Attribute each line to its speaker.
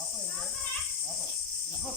Speaker 1: ఆపో ఆపో